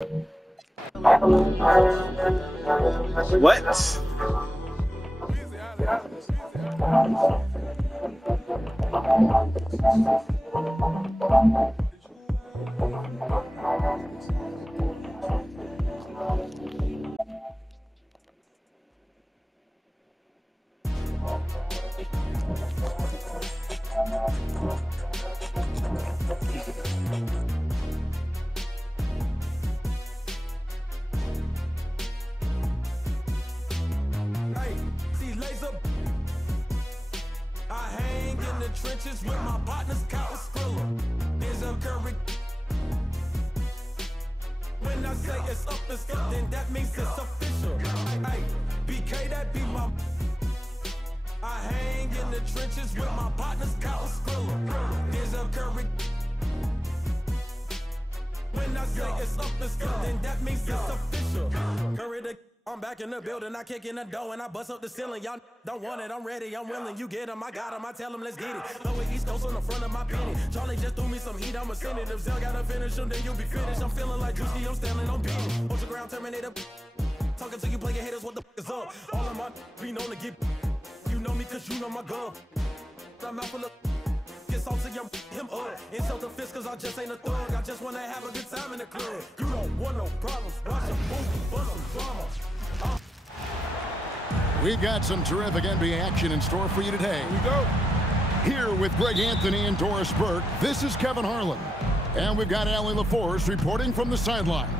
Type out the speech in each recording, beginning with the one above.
What? I hang in the trenches with my partners, Kyle Skrilla. There's a curry. When I say it's up, then that means it's official. Hey, BK, that be my. I hang in the trenches with my partners, Kyle Skrilla. There's a curry. When I say it's up, then that means it's official. Curry the. I'm back in the building, I kick in the door and I bust up the ceiling. Y'all don't want it, I'm ready, I'm willing. You get him, I got him, I tell him, let's get it. Throw it East Coast on the front of my penny. Charlie just threw me some heat, I'ma send it. If Zell gotta finish him, then you'll be finished. I'm feeling like Drewski, I'm standing on beat. Ultra ground Terminator. Talking to you player haters, what the is up? All of my be known to get. You know me cause you know my gun. I'm out full of. Get salt to him up. Insult the fist cause I just ain't a thug. I just wanna have a good time in the club. You don't want no problems, watch a movie, bust some drama. We've got some terrific NBA action in store for you today. Here we go. Here with Greg Anthony and Doris Burke, this is Kevin Harlan. And we've got Allie LaForce reporting from the sidelines.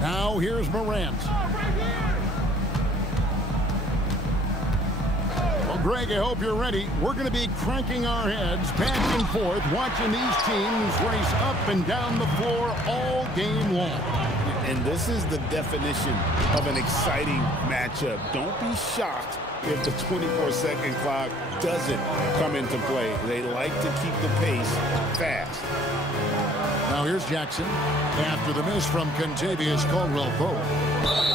Now here's Morant. Well, Greg, I hope you're ready. We're going to be cranking our heads back and forth, watching these teams race up and down the floor all game long. And this is the definition of an exciting matchup. Don't be shocked if the 24-second clock doesn't come into play. They like to keep the pace fast. Now here's Jackson after the miss from Contavious Caldwell-Pope.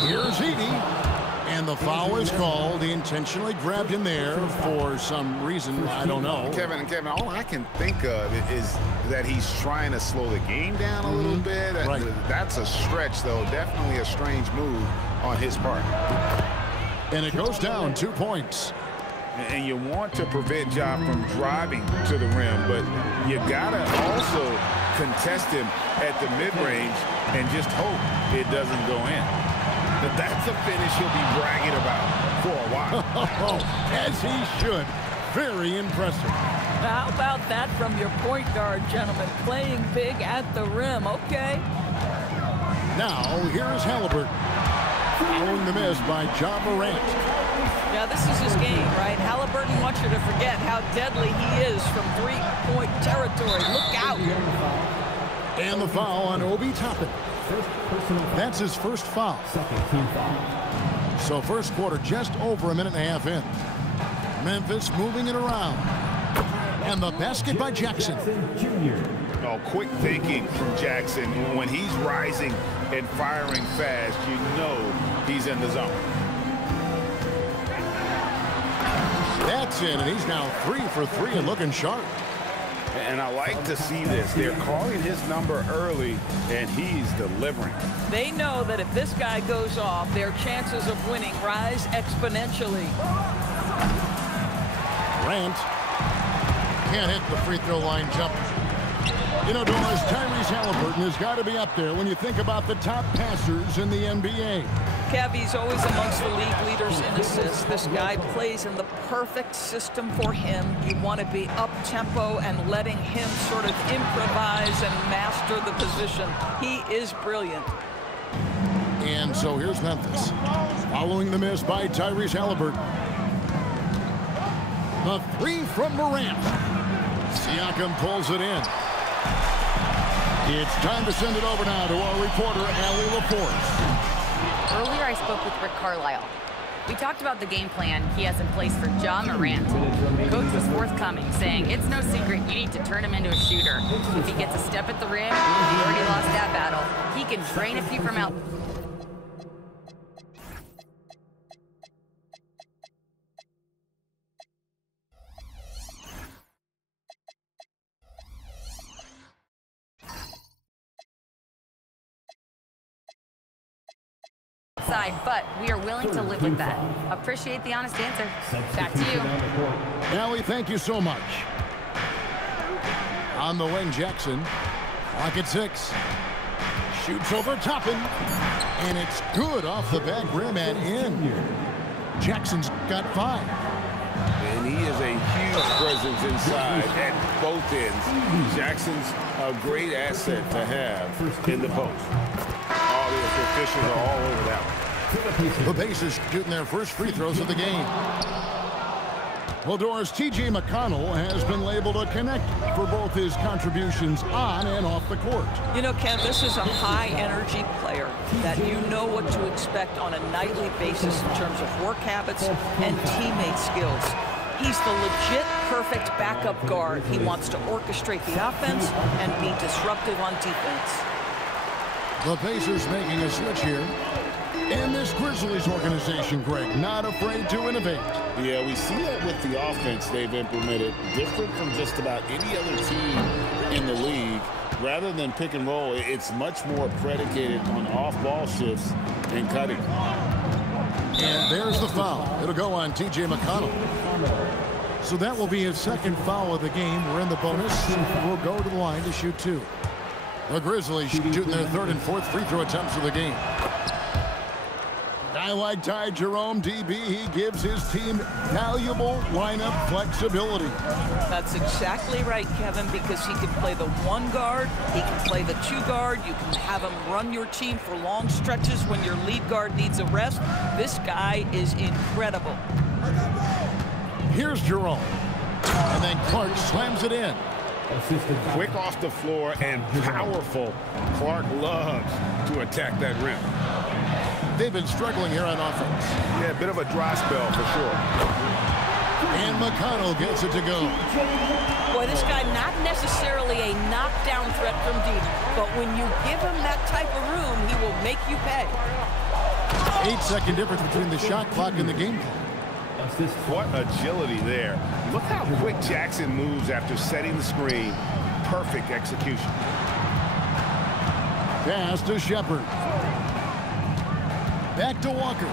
Here's Edey. And the foul is called. He intentionally grabbed him there for some reason. I don't know. Kevin, all I can think of is that he's trying to slow the game down a little bit. Right. That's a stretch, though. Definitely a strange move on his part. And it goes down 2 points. And you want to prevent Ja from driving to the rim, but you gotta also contest him at the mid-range and just hope it doesn't go in. But that's a finish he'll be bragging about for a while. As he should. Very impressive. How about that from your point guard, gentlemen? Playing big at the rim, okay? Now, here is Halliburton. Following the miss by Ja Morant. Yeah, this is his game, right? Halliburton wants you to forget how deadly he is from three-point territory. Look out. And the foul on Obi Toppin. That's his first foul. So first quarter just over a minute and a half in. Memphis moving it around. And the basket by Jackson. Oh, quick thinking from Jackson. When he's rising and firing fast, you know he's in the zone. That's in, and he's now 3 for 3 and looking sharp. And I like to see this. They're calling his number early, and he's delivering. They know that if this guy goes off, their chances of winning rise exponentially. Grant can't hit the free throw line jump. You know, Doris, Tyrese Halliburton has got to be up there when you think about the top passers in the NBA. Kev, he's always amongst the league leaders in assists. This guy plays in the perfect system for him. You want to be up-tempo and letting him sort of improvise and master the position. He is brilliant. And so here's Memphis. Following the miss by Tyrese Halliburton. The three from Morant. Siakam pulls it in. It's time to send it over now to our reporter, Allie LaForce. Earlier, I spoke with Rick Carlisle. We talked about the game plan he has in place for Ja Morant. The coach was forthcoming, saying it's no secret you need to turn him into a shooter. If he gets a step at the rim, he already lost that battle. He can drain a few from out. side, but we are willing to live with that. Appreciate the honest answer. Back to you. Allie, thank you so much. On the wing, Jackson. Clock at 6. Shoots over Toppin. And it's good off the back rim and in. Jackson's got 5. And he is a huge presence inside at both ends. Jackson's a great asset to have in the post. All the officials are all over that one. The Pacers shooting their first free throws of the game. Well, Doris, T.J. McConnell has been labeled a connector for both his contributions on and off the court. You know, Kev, this is a high-energy player that you know what to expect on a nightly basis in terms of work habits and teammate skills. He's the legit perfect backup guard. He wants to orchestrate the offense and be disruptive on defense. The Pacers making a switch here. And this Grizzlies organization, Greg, not afraid to innovate. Yeah, we see that with the offense they've implemented, different from just about any other team in the league. Rather than pick and roll, it's much more predicated on off-ball shifts and cutting. And there's the foul. It'll go on T.J. McConnell. So that will be his second foul of the game. We're in the bonus. We'll go to the line to shoot 2. The Grizzlies shooting their 3rd and 4th free throw attempts of the game. I like Ty Jerome, DB. He gives his team valuable lineup flexibility. That's exactly right, Kevin, because he can play the 1 guard, he can play the 2 guard, you can have him run your team for long stretches when your lead guard needs a rest. This guy is incredible. Here's Jerome. And then Clark slams it in. Quick off the floor and powerful. Clark loves to attack that rim. They've been struggling here on offense. Yeah, a bit of a dry spell for sure. And McConnell gets it to go. Boy, this guy not necessarily a knockdown threat from deep, but when you give him that type of room, he will make you pay. 8-second difference between the shot clock and the game clock. What agility there. Look how quick Jackson moves after setting the screen. Perfect execution. Pass to Shepard. Back to Walker.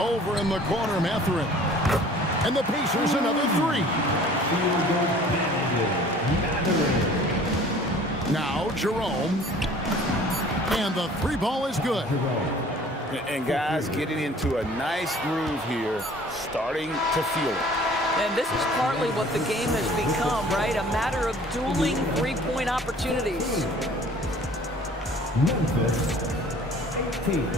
Over in the corner, Mathurin. And the Pacers another 3. Now Jerome. And the 3 ball is good. And guys getting into a nice groove here, starting to feel it. And this is partly what the game has become, right? A matter of dueling 3-point opportunities. Memphis 18.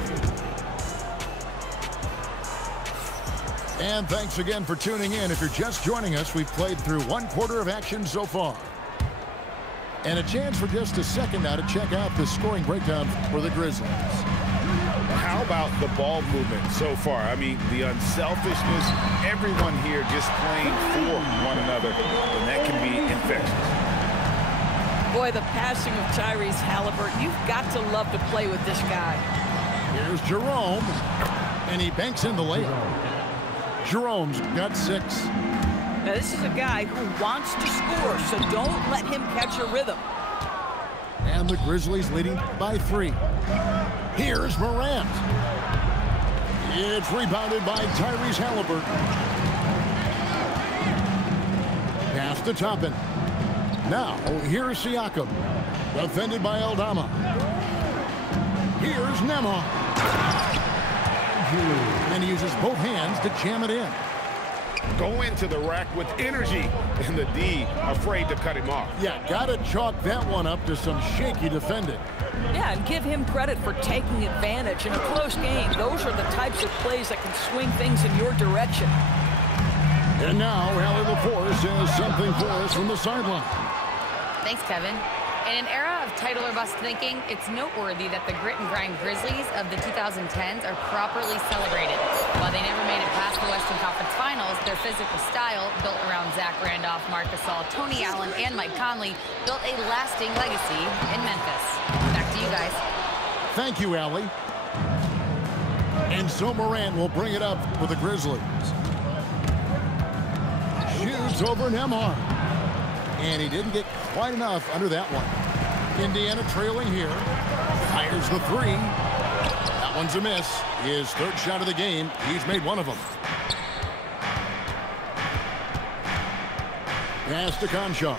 And thanks again for tuning in. If you're just joining us, we've played through 1 quarter of action so far. And a chance for just a second now to check out the scoring breakdown for the Grizzlies. How about the ball movement so far? I mean, the unselfishness, everyone here just playing for one another, and that can be infectious. Boy, the passing of Tyrese Halliburton, you've got to love to play with this guy. Here's Jerome, and he banks in the layup. Jerome's got 6. Now, this is a guy who wants to score, so don't let him catch a rhythm. And the Grizzlies leading by 3. Here's Morant. It's rebounded by Tyrese Halliburton. Pass to Toppin. Now, here's Siakam. Defended by Aldama. Here's Nemhard. And he uses both hands to jam it in. Go into the rack with energy, and the D afraid to cut him off. Yeah, gotta chalk that one up to some shaky defending. Yeah, and give him credit for taking advantage in a close game. Those are the types of plays that can swing things in your direction. And now, Allie LaForce has something for us from the sideline. Thanks, Kevin. In an era of title or bust thinking, it's noteworthy that the grit and grind Grizzlies of the 2010s are properly celebrated. While they never made it past the Western Conference Finals, their physical style, built around Zach Randolph, Marc Gasol, Tony Allen, and Mike Conley, built a lasting legacy in Memphis. Back to you guys. Thank you, Allie. And so Morant will bring it up for the Grizzlies. Shoots over Nemhard. And he didn't get quite enough under that one. Indiana trailing here. Fires the 3. That one's a miss. His third shot of the game. He's made one of them. Pass to Concha.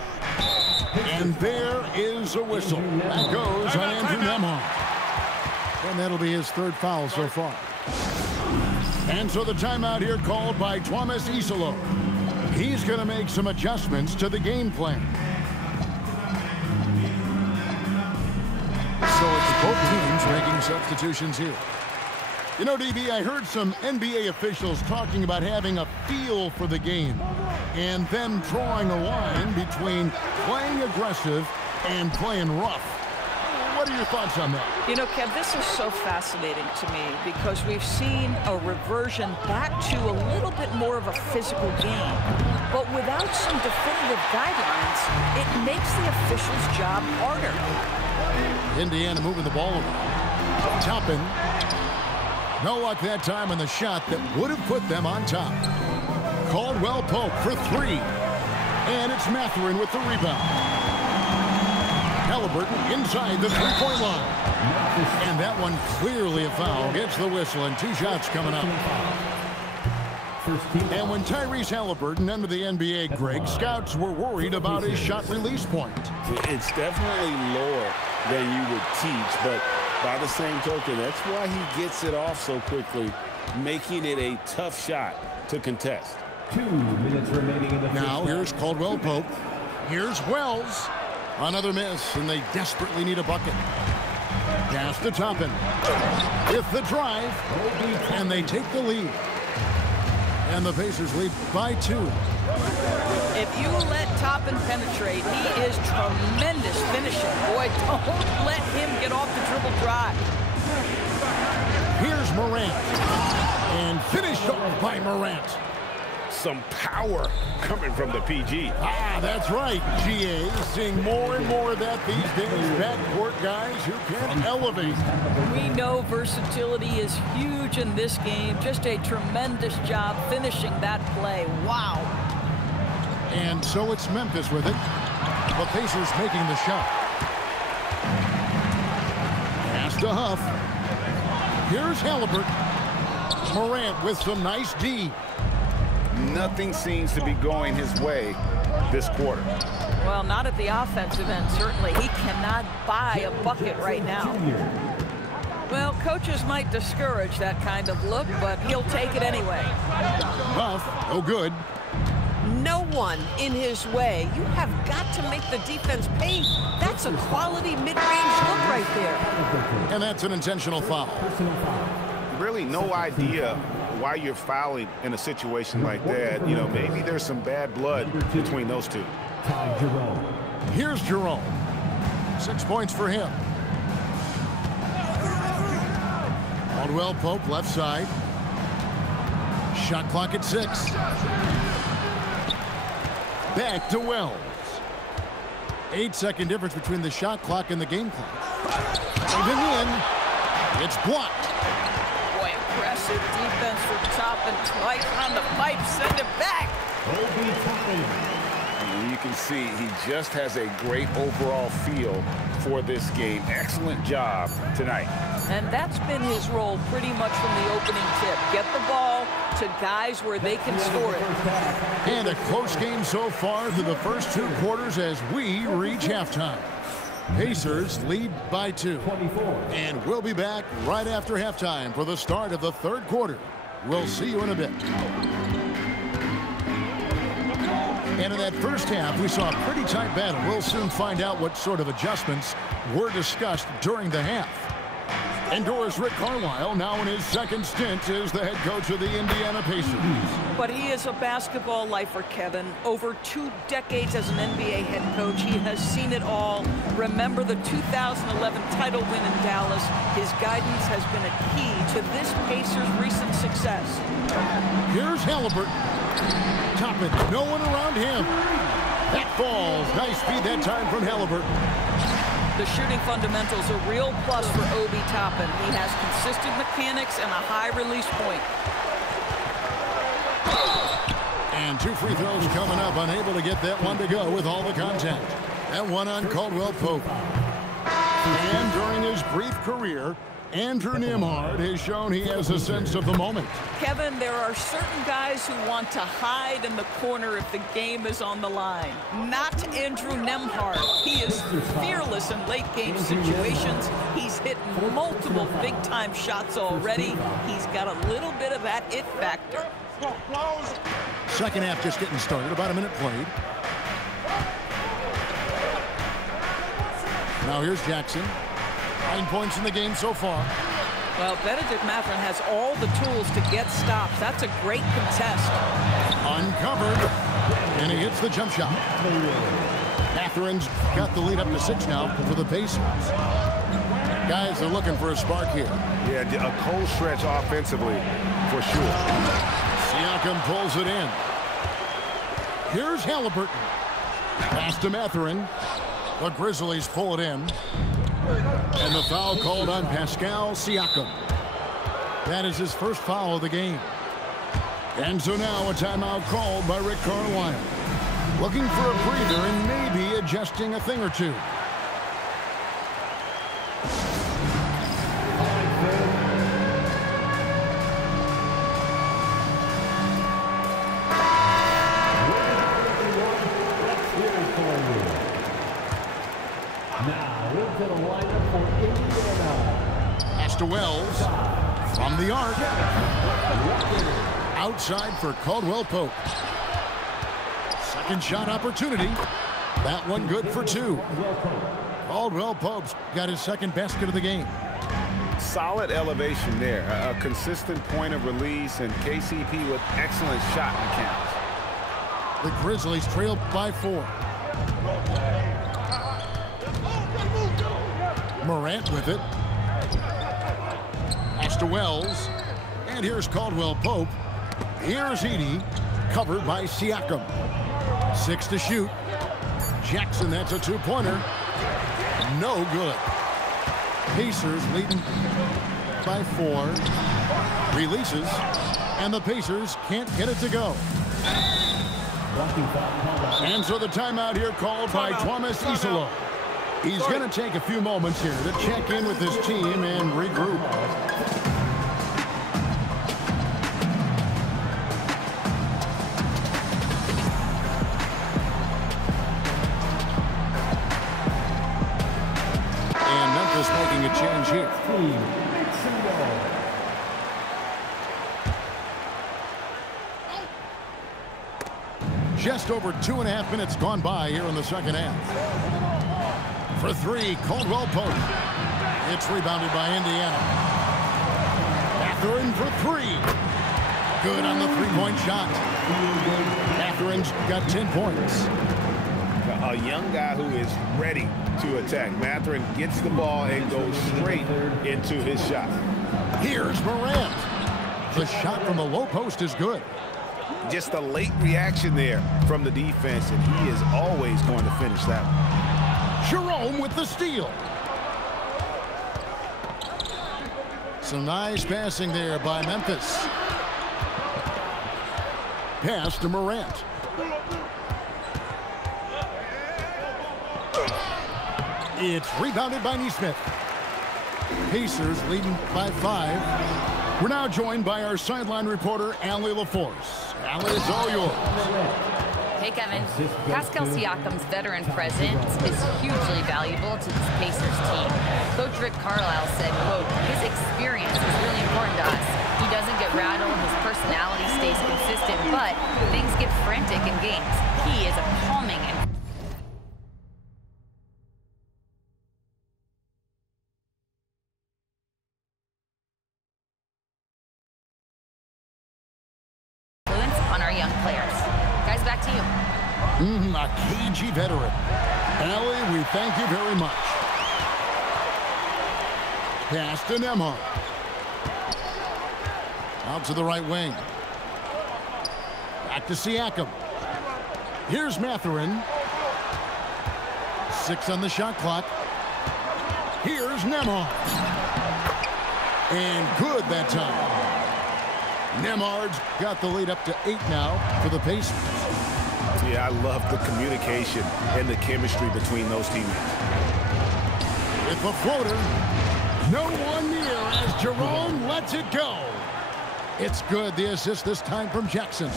And there is a whistle. That goes on Andrew Nembhard. And that'll be his third foul so far. And so the timeout here called by Thomas Isolo. He's going to make some adjustments to the game plan. So it's both teams making substitutions here. You know, DB, I heard some NBA officials talking about having a feel for the game and then drawing a line between playing aggressive and playing rough. What are your thoughts on that? You know, Kev, this is so fascinating to me because we've seen a reversion back to a little bit more of a physical game. But without some definitive guidelines, it makes the officials' job harder. Indiana moving the ball around. Toppin. No luck that time on the shot that would have put them on top. Caldwell Pope for three. And it's Mathurin with the rebound. Halliburton inside the three-point line. And that one clearly a foul. Gets the whistle and two shots coming up. And when Tyrese Halliburton entered the NBA, Greg, scouts were worried about his shot release point. It's definitely lower than you would teach, but by the same token, that's why he gets it off so quickly, making it a tough shot to contest. 2 minutes remaining in the Now here's Caldwell Pope. Here's Wells. Another miss, and they desperately need a bucket. Pass to Toppin. With the drive, and they take the lead. And the Pacers lead by 2. If you let Toppin penetrate, he is tremendous finishing. Boy, don't let him get off the dribble drive. Here's Morant. And finished off by Morant. Some power coming from the PG. Ah, that's right, GA. Seeing more and more of that these days. Backcourt guys who can elevate. We know versatility is huge in this game. Just a tremendous job finishing that play. Wow. And so it's Memphis with it. The Pacers making the shot. Pass to Huff. Here's Halliburton. Morant with some nice D. Nothing seems to be going his way this quarter. Well, not at the offensive end, certainly. He cannot buy a bucket right now. Well, coaches might discourage that kind of look, but he'll take it anyway. Huff, no good. No one in his way. You have got to make the defense pay. That's a quality mid-range look right there. And that's an intentional foul. Really no idea why you're fouling in a situation like that. You know, maybe there's some bad blood between those two. Here's Jerome. 6 points for him. Caldwell Pope left side. Shot clock at 6. Back to Wells. 8-second difference between the shot clock and the game clock. Even in, it's blocked. Boy, impressive defense from Toppin. Twice on the pipe, send it back. You can see he just has a great overall feel for this game. Excellent job tonight. And that's been his role pretty much from the opening tip. Get the ball to guys where they can score it. And a close game so far through the first 2 quarters as we reach halftime. Pacers lead by 2. And we'll be back right after halftime for the start of the 3rd quarter. We'll see you in a bit. And in that first half, we saw a pretty tight battle. We'll soon find out what sort of adjustments were discussed during the half. Endor's Rick Carlisle, now in his 2nd stint as the head coach of the Indiana Pacers. But he is a basketball lifer, Kevin. Over 2 decades as an NBA head coach, he has seen it all. Remember the 2011 title win in Dallas. His guidance has been a key to this Pacers' recent success. Here's Halliburton. Toppin, no one around him. That falls. Nice feed that time from Halliburton. The shooting fundamentals a real plus for Obi Toppin. He has consistent mechanics and a high release point. And 2 free throws coming up. Unable to get that one to go with all the contact. That one on Caldwell Pope. And during his brief career, Andrew Nembhard has shown he has a sense of the moment. Kevin, there are certain guys who want to hide in the corner if the game is on the line. Not Andrew Nembhard. He is fearless in late-game situations. He's hit multiple big-time shots already. He's got a little bit of that it factor. Second half just getting started. About a minute played. Now here's Jackson. 9 points in the game so far. Well, Benedict Mathurin has all the tools to get stops. That's a great contest. Uncovered. And he hits the jump shot. Matherin's got the lead up to 6 now for the Pacers. Guys are looking for a spark here. Yeah, a cold stretch offensively for sure. Siakam pulls it in. Here's Halliburton. Pass to Mathurin. The Grizzlies pull it in. And the foul called on Pascal Siakam. That is his first foul of the game. And so now a timeout called by Rick Carlisle. Looking for a breather and maybe adjusting a thing or two. Pass to Wells. From the arc. Outside for Caldwell Pope. Second shot opportunity. That one good for 2. Caldwell Pope's got his second basket of the game. Solid elevation there. A consistent point of release, and KCP with excellent shot mechanics. The Grizzlies trail by 4. Morant with it. Pass to Wells. And here's Caldwell Pope. Here's Edey. Covered by Siakam. 6 to shoot. Jackson, that's a 2-pointer. No good. Pacers leading by 4. Releases. And the Pacers can't get it to go. And so the timeout here called by Thomas Isolo. He's going to take a few moments here to check in with his team and regroup. And Memphis making a change here. Just over 2.5 minutes gone by here in the second half. For 3, Caldwell Pope. It's rebounded by Indiana. Mathurin for 3. Good on the 3-point shot. Matherin's got 10 points. A young guy who is ready to attack. Mathurin gets the ball and goes straight into his shot. Here's Morant. The shot from the low post is good. Just a late reaction there from the defense, and he is always going to finish that one. Jerome with the steal. Some nice passing there by Memphis. Pass to Morant. It's rebounded by Nesmith. Pacers leading by 5. We're now joined by our sideline reporter, Allie LaForce. Allie, it's all yours. Hey, Kevin. Pascal Siakam's veteran presence is hugely valuable to this Pacers team. Coach Rick Carlisle said, quote, his experience is really important to us. He doesn't get rattled, his personality stays consistent, but things get frantic in games. He is a calming and on our young players. Guys, back to you. A cagey veteran. Allie, we thank you very much. Pass to Nembhard. Out to the right wing. Back to Siakam. Here's Mathurin. 6 on the shot clock. Here's Nembhard. And good that time. Nembhard's got the lead up to 8 now for the Pacers. Yeah, I love the communication and the chemistry between those teammates. With the floater, No one near as Jerome lets it go. It's good. The assist this time from Jackson.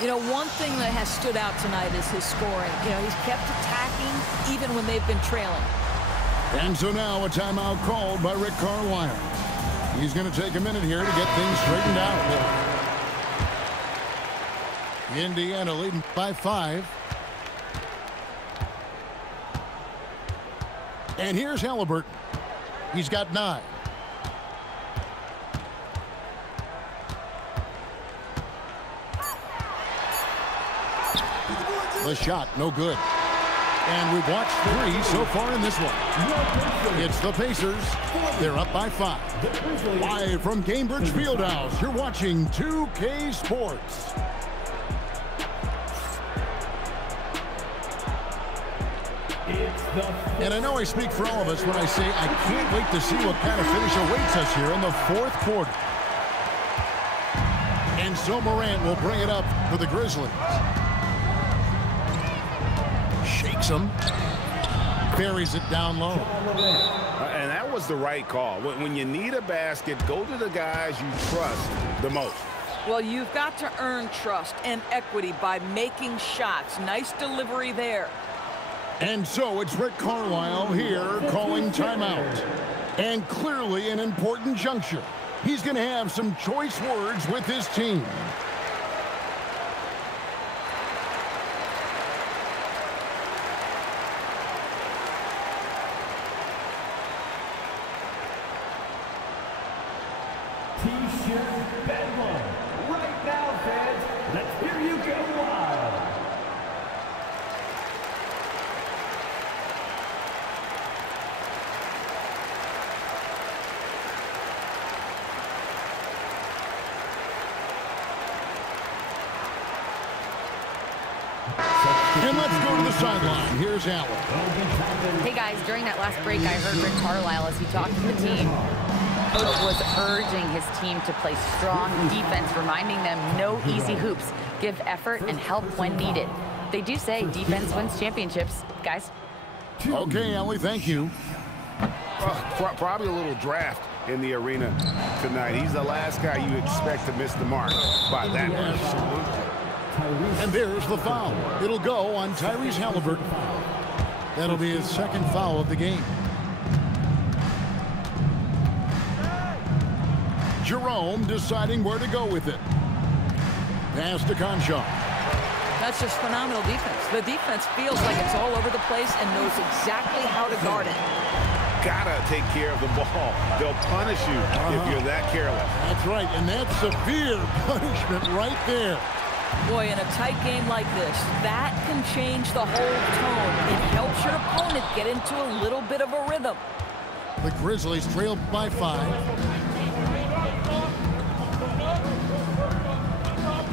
You know, one thing that has stood out tonight is his scoring. You know, he's kept attacking even when they've been trailing. And so now a timeout called by Rick Carlisle. He's going to take a minute here to get things straightened out. Indiana leading by 5. And here's Halliburton. He's got 9. The shot, no good. And we've watched 3 so far in this one. It's the Pacers. They're up by 5. Live from Cambridge Fieldhouse, you're watching 2K Sports. And I know I speak for all of us when I say I can't wait to see what kind of finish awaits us here in the 4th quarter. And so Morant will bring it up for the Grizzlies. Shakes him. Buries it down low. And that was the right call. When you need a basket, go to the guys you trust the most. Well, you've got to earn trust and equity by making shots. Nice delivery there. And so it's Rick Carlisle here calling timeout. And clearly an important juncture. He's going to have some choice words with his team. T-shirt bedlam. Right now, fans, let's hear you go wild. And let's go to the sideline. Here's Allen. Hey, guys, during that last break, I heard Rick Carlisle as he talked to the team. Coach was urging his team to play strong defense, reminding them no easy hoops, give effort and help when needed. They do say defense wins championships, guys. Okay, Ellie, thank you. Probably a little draft in the arena tonight. He's the last guy you expect to miss the mark by that much. And there's the foul. It'll go on Tyrese Halliburton. That'll be his 2nd foul of the game. Jerome deciding where to go with it. Pass to Conchar. That's just phenomenal defense. The defense feels like it's all over the place and knows exactly how to guard it. Gotta take care of the ball. They'll punish you if you're that careless. That's right, and that's severe punishment right there. Boy, in a tight game like this, that can change the whole tone. It helps your opponent get into a little bit of a rhythm. The Grizzlies trail by 5.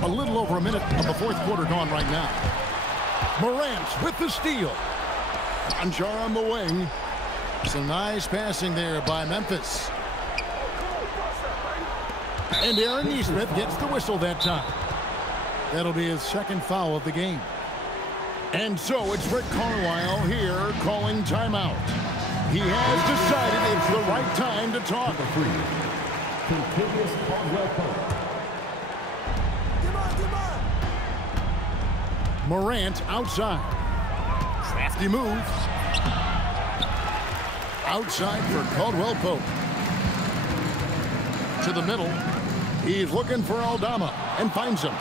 A little over a minute of the 4th quarter gone right now. Morant with the steal. Conchar on the wing. Some nice passing there by Memphis. And Aaron Nesmith gets the whistle that time. That'll be his 2nd foul of the game. And so it's Rick Carlisle here calling timeout. He has decided it's the right time to talk. Morant outside. Crafty move. Outside for Caldwell Pope. To the middle. He's looking for Aldama and finds him.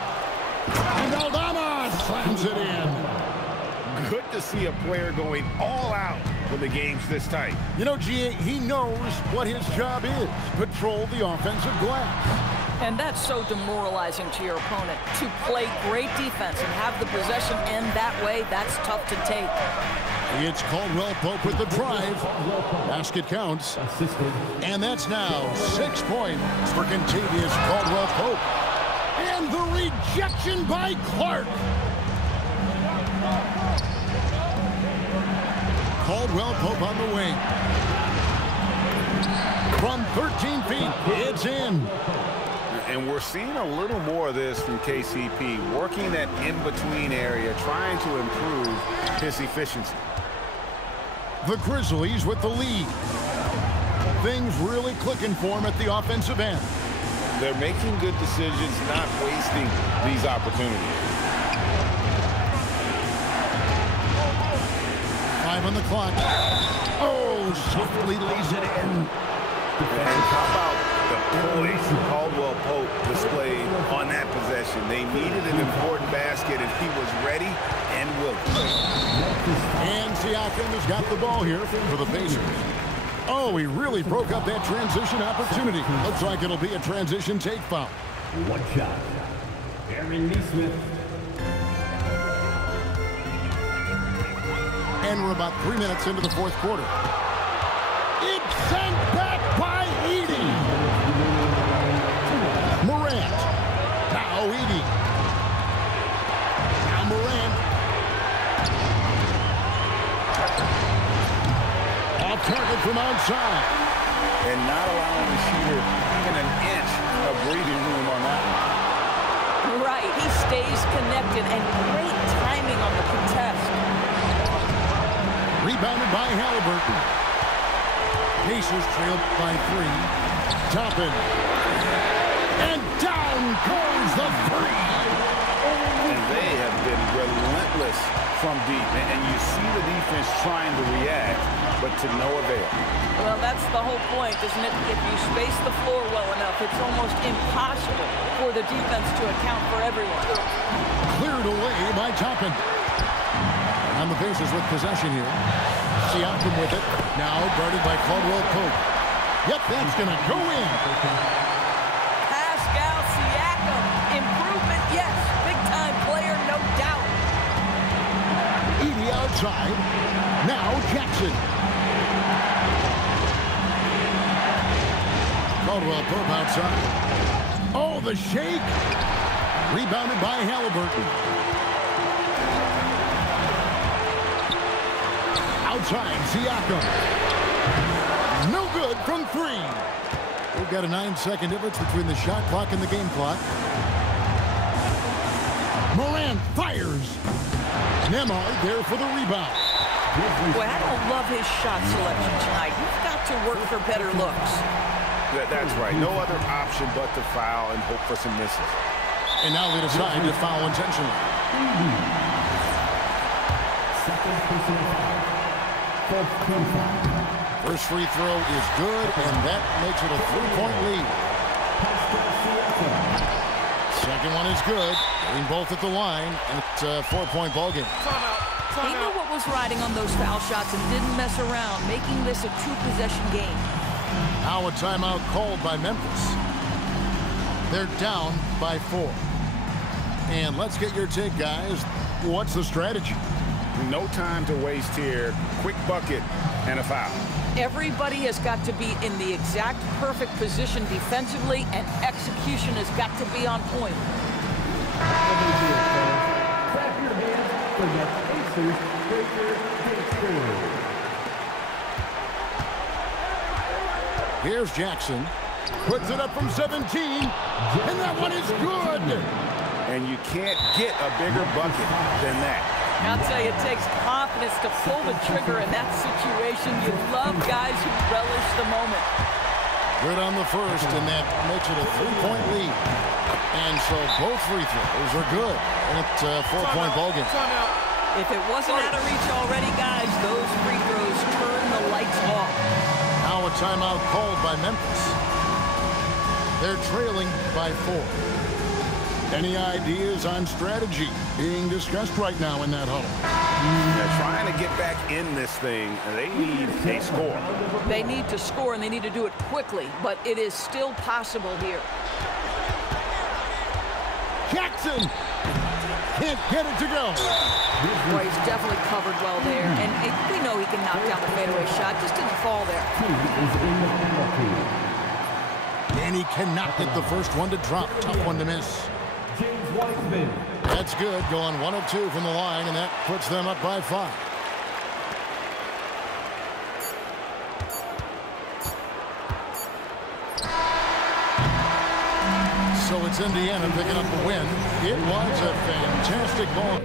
And Aldama slams it in. Good to see a player going all out when the game's this tight. You know, G.A., he knows what his job is. Patrol the offensive glass. And that's so demoralizing to your opponent. To play great defense and have the possession end that way, that's tough to take. It's Caldwell Pope with the drive. Basket counts. And that's now 6 points for Contavious Caldwell Pope. And the rejection by Clark. Caldwell Pope on the wing. From 13 feet, it's in. And we're seeing a little more of this from KCP, working that in-between area, trying to improve his efficiency. The Grizzlies with the lead. Things really clicking for him at the offensive end. They're making good decisions, not wasting these opportunities. 5 on the clock. Oh, softly lays it in. And how about the poise Caldwell Pope displayed on that possession? They needed an important basket, and he was ready and willing. And Siakam has got the ball here for the Pacers. Oh, he really broke up that transition opportunity. Looks like it'll be a transition take foul. One shot. Aaron Neesmith. And we're about 3 minutes into the fourth quarter. It's sent back by Edey. Morant. Now Edey. Now Morant. Off target from outside. And not allowing the shooter even an inch of breathing room on that one. Right, he stays connected, and great timing on the contest. Rebounded by Halliburton. Pacers trailed by 3. Toppin. And down goes the 3. And they have been relentless from deep. And you see the defense trying to react, but to no avail. Well, that's the whole point, isn't it? If you space the floor well enough, it's almost impossible for the defense to account for everyone. Cleared away by Toppin. And the Pacers with possession here. Siakam with it. Now guarded by Caldwell Pope. Yep, that's going to go in. Pascal Siakam. Improvement, yes. Big-time player, no doubt. Edey outside. Now Jackson. Caldwell Pope outside. Oh, the shake. Rebounded by Halliburton. Outside, Siakam. No good from 3. We've got a 9-second difference between the shot clock and the game clock. Morant fires. Nemar there for the rebound. Boy, I don't love his shot selection tonight. You've got to work for better looks. That's right. No other option but to foul and hope for some misses. And now they decide to foul intentionally. Second personal foul. First free throw is good, and that makes it a 3-point lead. Second one is good. Getting both at the line, and it's a 4-point ballgame. He knew what was riding on those foul shots and didn't mess around, making this a 2-possession game. Now a timeout called by Memphis. They're down by 4. And let's get your take, guys. What's the strategy? No time to waste here. Quick bucket and a foul. Everybody has got to be in the exact perfect position defensively, and execution has got to be on point. Clap your hands for the Pacers Breaker Big Here's Jackson. Puts it up from 17. And that one is good. And you can't get a bigger bucket than that. I'll tell you, it takes confidence to pull the trigger in that situation. You love guys who relish the moment. Good on the first, and that makes it a 3-point lead. And so both free throws are good. And it's a 4-point ballgame. If it wasn't out of reach already, guys, those free throws turn the lights off. Now a timeout called by Memphis. They're trailing by 4. Any ideas on strategy being discussed right now in that huddle? They're trying to get back in this thing. They need a score. They need to score, and they need to do it quickly, but it is still possible here. Jackson can't get it to go. Boy, he's definitely covered well there, and we know he can knock down the fadeaway shot, just didn't fall there. And he cannot get the first one to drop. Tough one to miss. James Wiseman. That's good, going 1 of 2 from the line, and that puts them up by 5. So it's Indiana picking up the win. It was a fantastic ball.